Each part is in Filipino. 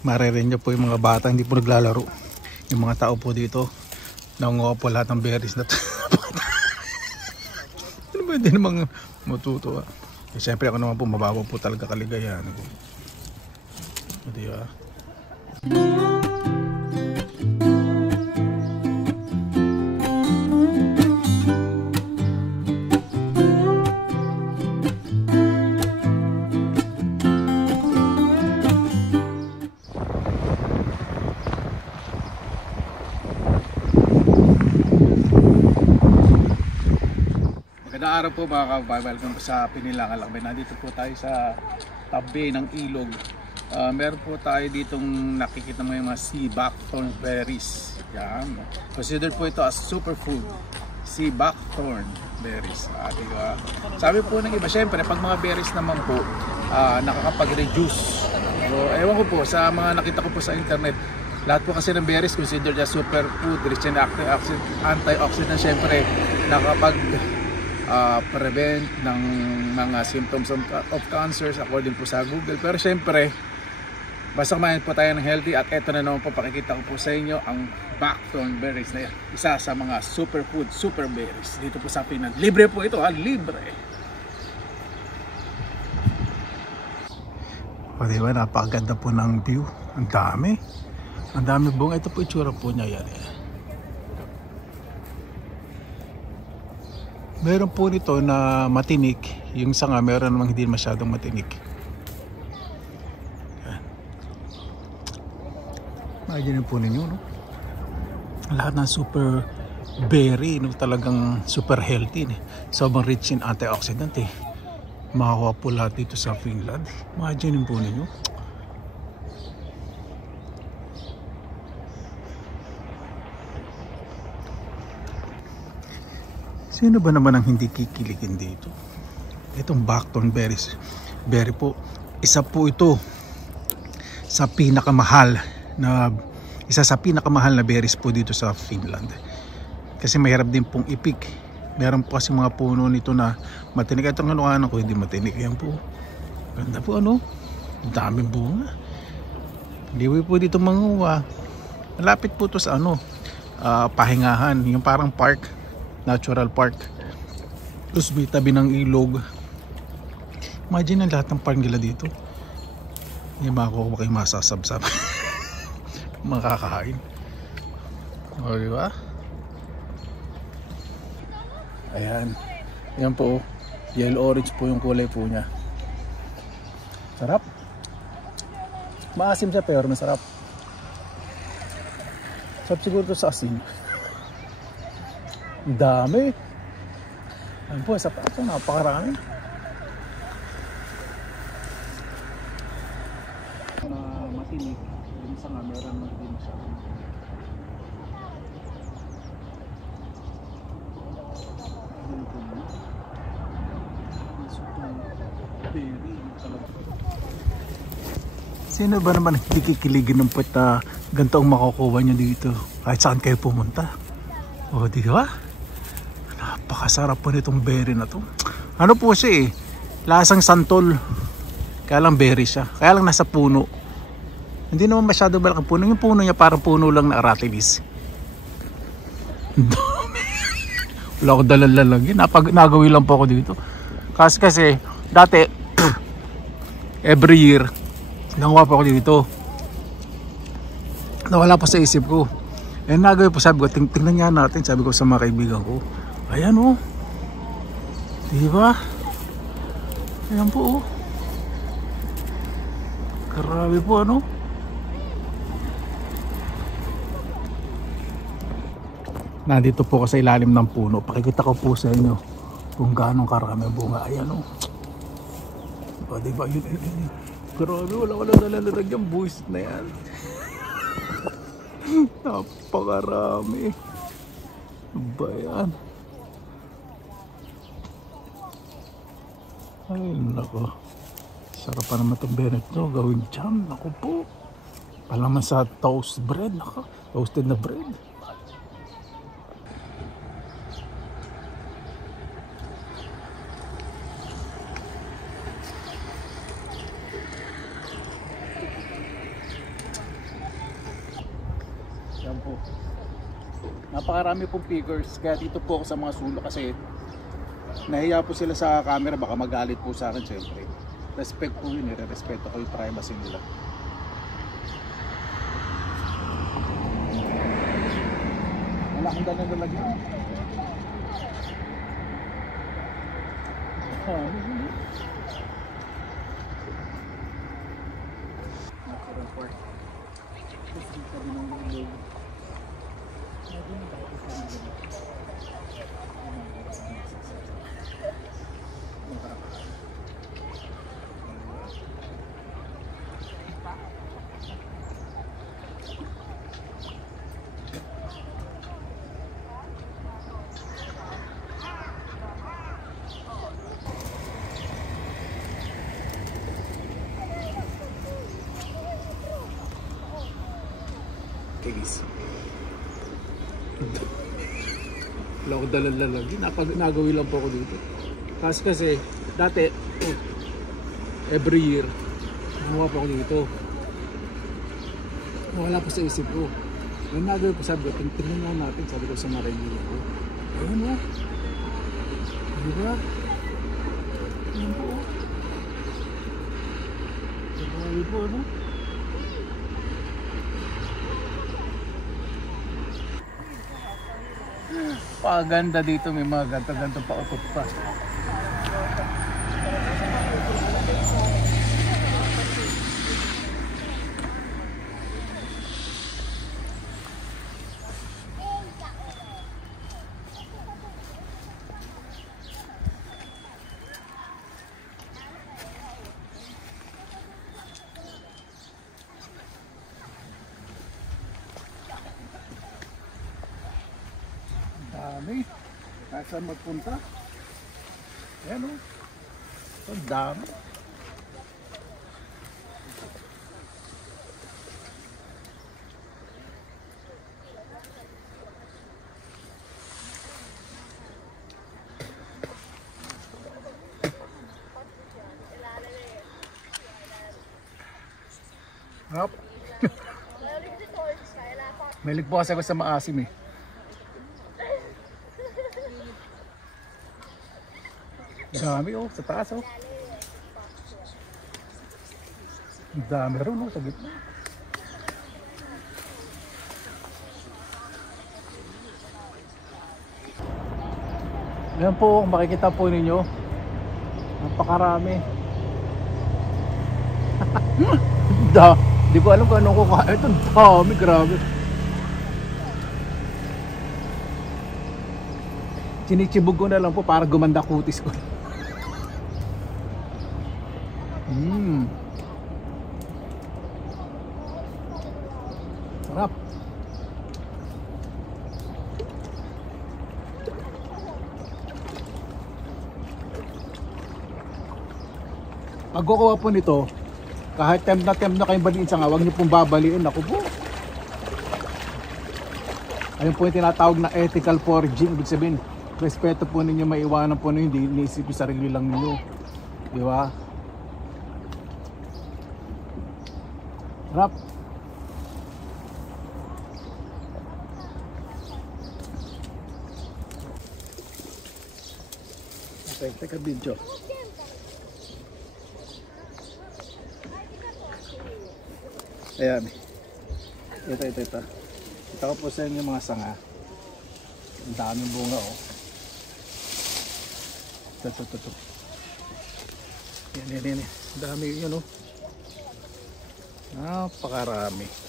Maririnig niyo po yung mga bata hindi po naglalaro. Yung mga tao po dito nangunguha po lahat ng berries na ano ba, hindi namang matutuwa. Eh, siyempre ako naman po mababa po talaga kaligayahan ko. Di ba? Magandang araw po mga kababayan, welcome po sa Pinilangan Lakbay. Nandito po tayo sa tabi ng ilog. Meron po tayo ditong nakikita mo yung mga sea buckthorn berries. Yan. Considered po ito as superfood. Sea buckthorn berries. Diba? Sabi po ng iba, syempre pag mga berries naman po nakakapag-reduce. So, ewan ko po sa mga nakita ko po sa internet, lahat po kasi ng berries considered as superfood, rich in antioxidant. Syempre nakakapag prevent ng mga symptoms of cancers according po sa Google. Pero syempre basta kumain po tayo ng healthy, at eto na naman po pakikita ko po sa inyo ang buckthorn berries na yan. Isa sa mga superfood, super berries dito po sa Pinas. Libre po ito, libre. O diba, napakaganda po ng view. Ang dami bunga. Ito po itsura po niya yan. Meron po nito na matinik, yung isa nga meron namang hindi masyadong matinik. Imagine po ninyo, no? Lahat ng super berry, no? Talagang super healthy, no? Sobrang rich in antioxidant, eh. Makakuha po lahat dito sa Finland. Imagine po ninyo. Sino ba naman ang hindi kikiligin dito? Itong buckthorn berries. Berry po, isa po ito sa pinakamahal na berries po dito sa Finland. Kasi mahirap din pong ipik. Meron po kasi mga puno nito na matinik. Itong halukanan ko hindi matinik. Yan po. Ganda po, ano? Daming bunga. Liwi po dito manguha. Malapit po to sa pahingahan. Yung parang park. Natural park. Tapos may tabi ng ilog. Imagine ang lahat ng park nila dito. Hindi makakuha kayo masasabsab. Makakahain. O diba? Ayan. Ayan po. Yellow orange po yung kulay po niya. Sarap. Maasim siya pero masarap. Sarap siguro ito sa asin. Dami. Ayun po, isa pa ito, napakarami. Matinig, yung isa nga meron din siya. Sino ba naman hindi kikiligin ng puwet ganito ang makukuha nyo dito kahit saan kayo pumunta? O di ba? Napakasarap po nitong berry na to. Ano po siya, eh? Lasang santol. Kaya lang berry siya. Kaya lang nasa puno. Hindi naman masyado malaki puno. Yung puno niya parang puno lang na aratilis. Dami. Wala ko dalala lagi. Nagawi lang po ako dito. Kasi dati every year nanguha po ako dito. Nawala po sa isip ko. Eh nagawin po, sabi ko, tingnan nga natin, sabi ko sa mga kaibigan ko. Ayan o. Diba? Ayan po o. Grabe po, ano? Nandito po ako sa ilalim ng puno. Pakikita ko po sa inyo kung gaano karami bunga. Ayan o. Diba? Yun. Grabe, wala nalalag yung buwis na yan. Napakarami. Ba yan? Ay nako, sarap pa naman itong benet nyo. Gawin jam, nako po. Palaman sa toast bread. Nako, toasted na bread. po. Napakarami pong figures. Kaya dito po ako sa mga sulok kasi nahiya po sila sa camera, baka magalit po sa akin syempre. Respect po yun, respeto ko yung privacy nila. Wala akong dalang lalagyan. Guys, wala akong dalang-lalagi. Nagawin lang po ako dito. Kasi dati, every year gumawa po ako dito. Wala po sa isip ko. Yung nagawin po, sabi ko, tingnan lang natin. Sabi ko sa Marilyn ko, ayun o, diba? Ayun po o, diba po ano. Paganda dito, may mga ganto-ganto pa utot pa. Dami. Kahit saan magpunta. Ayan o. Ang dami. Hop. Mahilig po kasi ako sa maasim eh. Dami oh, sa taas oh. Dami rin oh, sa gitna. Ayan po, makikita po ninyo. Napakarami. Di ko alam kung anong kukain. Ito dami, grabe. Sinichibog ko na lang po para gumanda kutis ko. Sarap. Pag kukuha po nito, kahit temp na kayong baliin sa nga, huwag niyo pong babaliin. Ako po. Ayun po yung tinatawag na ethical foraging. Ibig sabihin, respeto po ninyo, maiwanan po ninyo, hindi iniisip yung sarili lang ninyo. Di ba? Sarap. Okay, take a video. Ayan. Ito. Ito ko po sa inyo mga sanga. Ang daming bunga oh. Ito. Yan. Ang dami yun oh. Napakarami.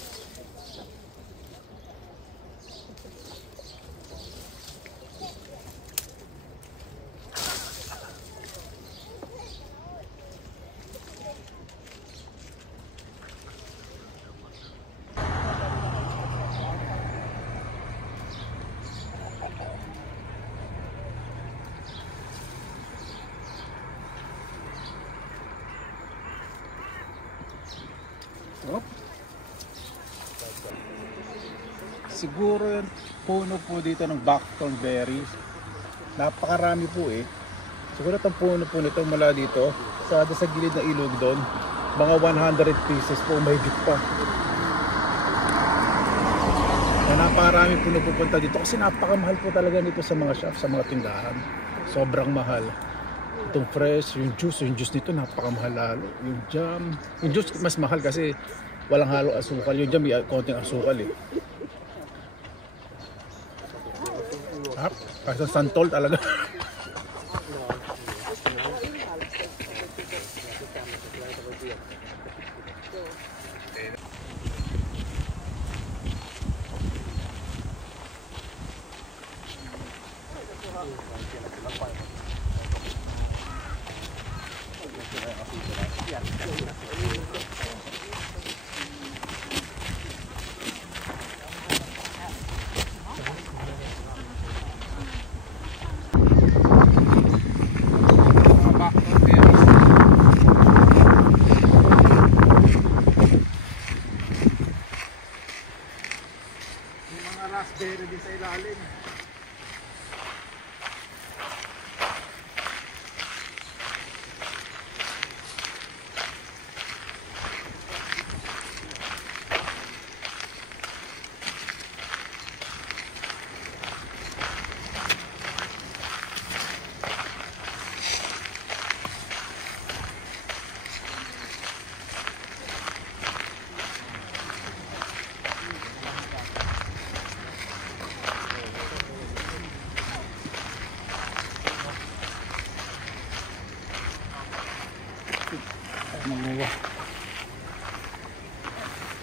Oh. Siguro yung puno po dito ng buckthorn berries. Napakarami po eh. Siguro itong puno po nito mula dito sa gilid ng ilog doon. Mga 100 pieces po, may higit pa. Kaya napakarami po napupunta dito kasi napakamahal po talaga nito sa mga shop, sa mga tindahan. Sobrang mahal. Itong fresh, yung juice nito napakamahal lalo. Yung jam, yung juice mas mahal kasi walang halo asukal. Yung jam may konting asukal eh. Kasi santol talaga. Raspberry din sa ilalim.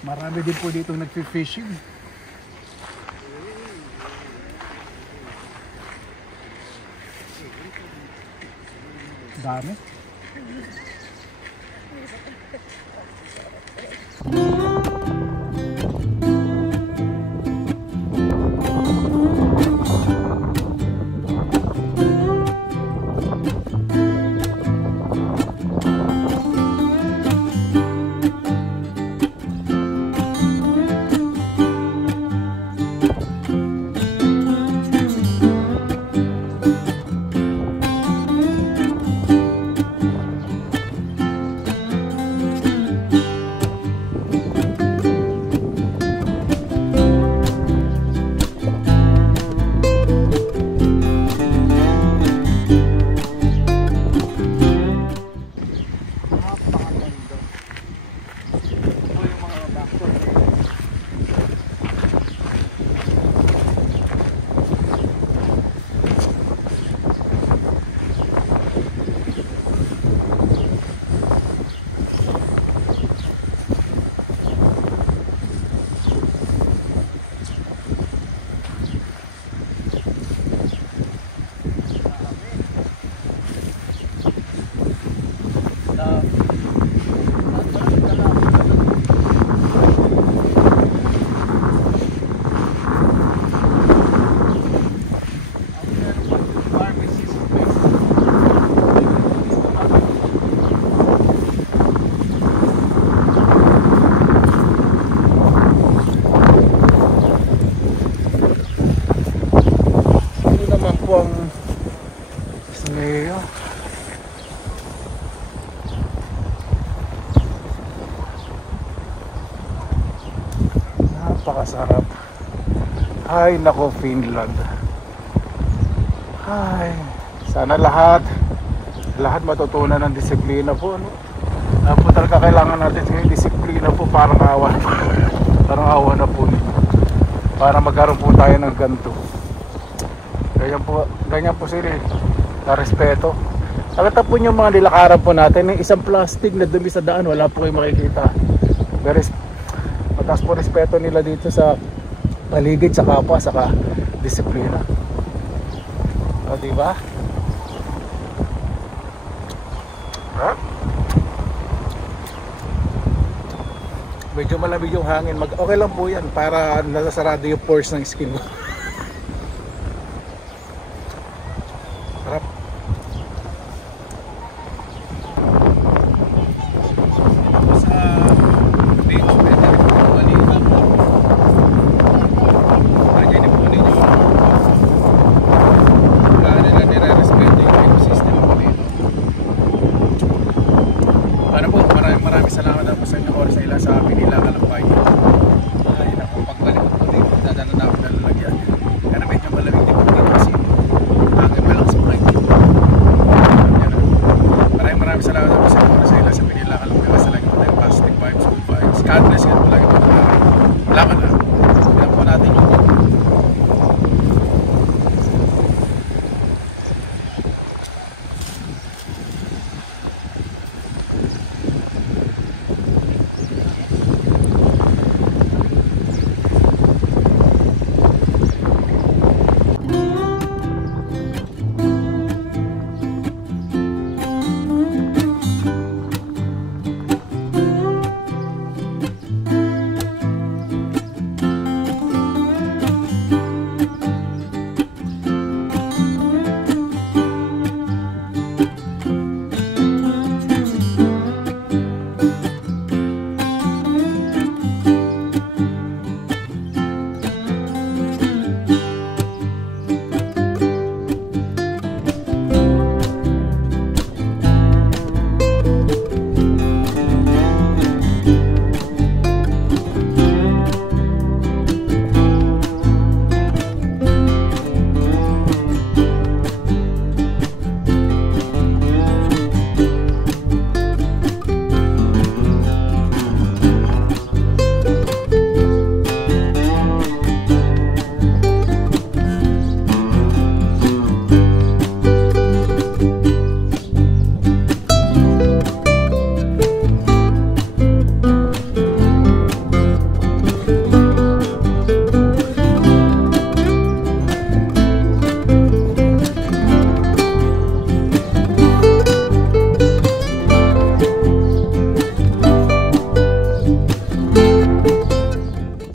Marami din po dito nagfi-fishing. Dami. Napakasarap. Ay nako, Finland. Ay, sana lahat matutunan ng disiplina po, ano? Po talaga kailangan natin ng disiplina po, parang awa na po ninyo. Para magkaroon po tayo ng ganito. Ganyan po sila na respeto. Nakita po yung mga nilakaran po natin, yung isang plastic na dumi sa daan, wala po kayong makikita. Mataas po respeto nila dito sa paligid, sa kapwa, saka disiplina. O, diba? Medyo malamig yung hangin. Okay lang po yan para nasasarado yung pores ng skin mo. Sarap. Maraming salamat po sa inyong oras sa ila sa Manila, Kalampay. Ay, naku, pagbalik ko dito, dadaan na God bless. God bless.